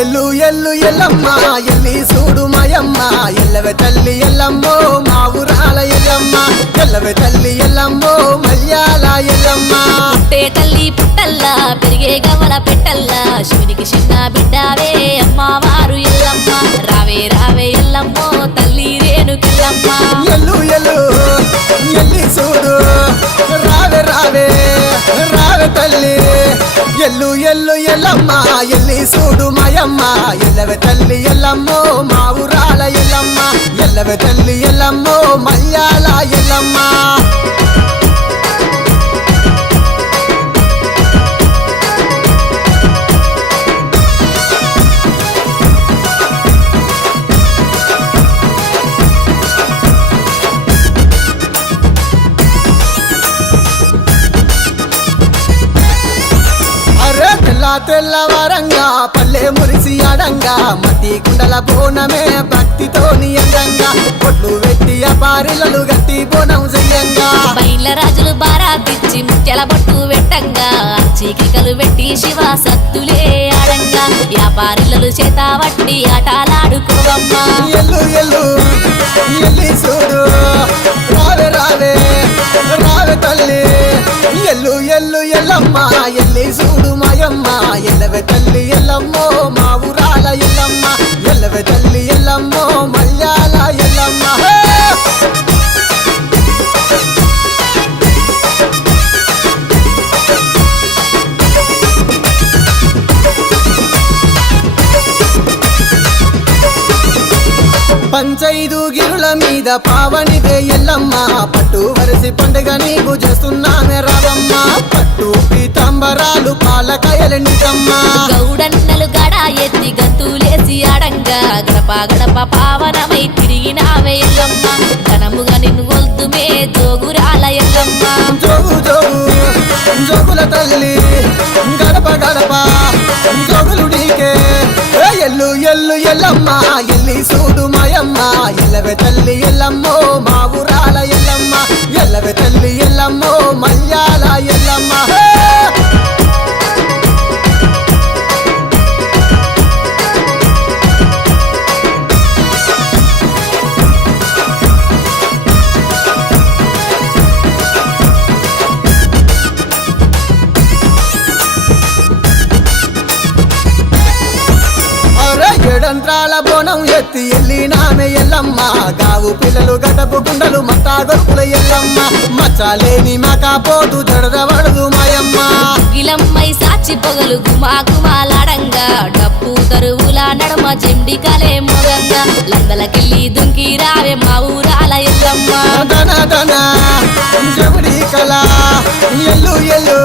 ఎల్లు ఎల్లు ఎల్లమ్మ ఎల్లి చూడు మాయమ్మ ఎల్లవే తల్లి ఎల్లమ్మో మా ఊరాల ఎల్లమ్మ ఎల్లవే తల్లి ఎల్లమ్మో మల్యాల ఎల్లమ్మ పుట్టే తల్లి పుట్టల్లా పెరిగే గవల పెట్టల్లా శివునికి చిన్న బిడ్డావే అమ్మవారు ఎల్లమ్మ రావే రావే ఎల్లమ్మో తల్లి రేణుకెల్లమ్మ ఎల్లు ఎల్లు ఎల్లి చూడు రావే రావే రావే తల్లి ఎల్లు ఎల్లు ఎల్లమ్మ ఎల్లి చూడు మాయమ్మ ఎల్లవే తల్లి ఎల్లమ్మో మా ఊరాల ఎల్లమ్మ ఎల్లవే తల్లి ఎల్లమ్మో మల్యాల ఎల్లమ్మ తెల్లవారంగా పల్లె మురిసి అడంగా మట్టి కుండల బోనమే భక్తితోని అందంగా పొట్లు వెట్టి అపారిలలు గట్టి బోనం చెయ్యంగా బయల రాజులు బారాతిచ్చి ముత్యాల బొట్టు పెట్టంగా చీకికలు పెట్టి శివ సత్తులే ఆడంగా వ్యాపారిలలు చేత వట్టి ఆటలాడుకోవమ్మా ఎల్లు ఎల్లు ఎల్లి చూడు రావే రావే రావే తల్లి ఎల్లు ఎల్లు ఎల్లమ్మ ఎల్లి చూడు మాయమ్మ ఎల్లవే తల్లి ఎల్లమ్మో మా ఊరాల ఎల్లమ్మ ఎల్లవే తల్లి ఎల్లమ్మో మల్యాల ఎల్లమ్మ పంచైదు గిరుల మీద పావనివే ఎల్లమ్మ పట్టు వరిసి పండుగ నీకు చేస్తున్నామే రావమ్మ పట్టు పీతాంబరాలు పాలకాయలు నిజమ్మ గౌడన్నలు గడ ఎత్తి గంతులేసి ఆడంగా గడప గడప పావనమై తిరిగినావే ఎల్లమ్మ ఘనముగా నిన్ను గొల్తుమే జోగురాల ఎల్లమ్మ జోగు జోగు జోగుల తల్లి గడప గడప జోగులు నీకే ఎల్లు ఎల్లు ఎల్లమ్మ ఎల్లి చూడు మాయమ్మ ఎల్లవే తల్లి ఎల్లమ్మో మా ఊరాల ఎల్లమ్మ ఎల్లవే తల్లి ఎల్లమ్మో మల్యాల ఎల్లమ్మ ఏడంత్రాల బోనం ఎత్తి ఎల్లినామె ఎల్లమ్మ గావు పిల్లలు గడపు గుండలు మట్టా గొడుపుల ఎల్లమ్మ మచ్చలేని మకాపోటు జడదవడదు మాయమ్మ గిలమ్మై సాచి పొగలు గుమా గుమాలాడంగా డప్పు తరువుల నడమ చెండికలే మొగంగా లందలకెళ్ళి దుంకి రావే మా ఊరాల ఎల్లమ్మ దన దన జబడి కళ ఎల్లు ఎల్లు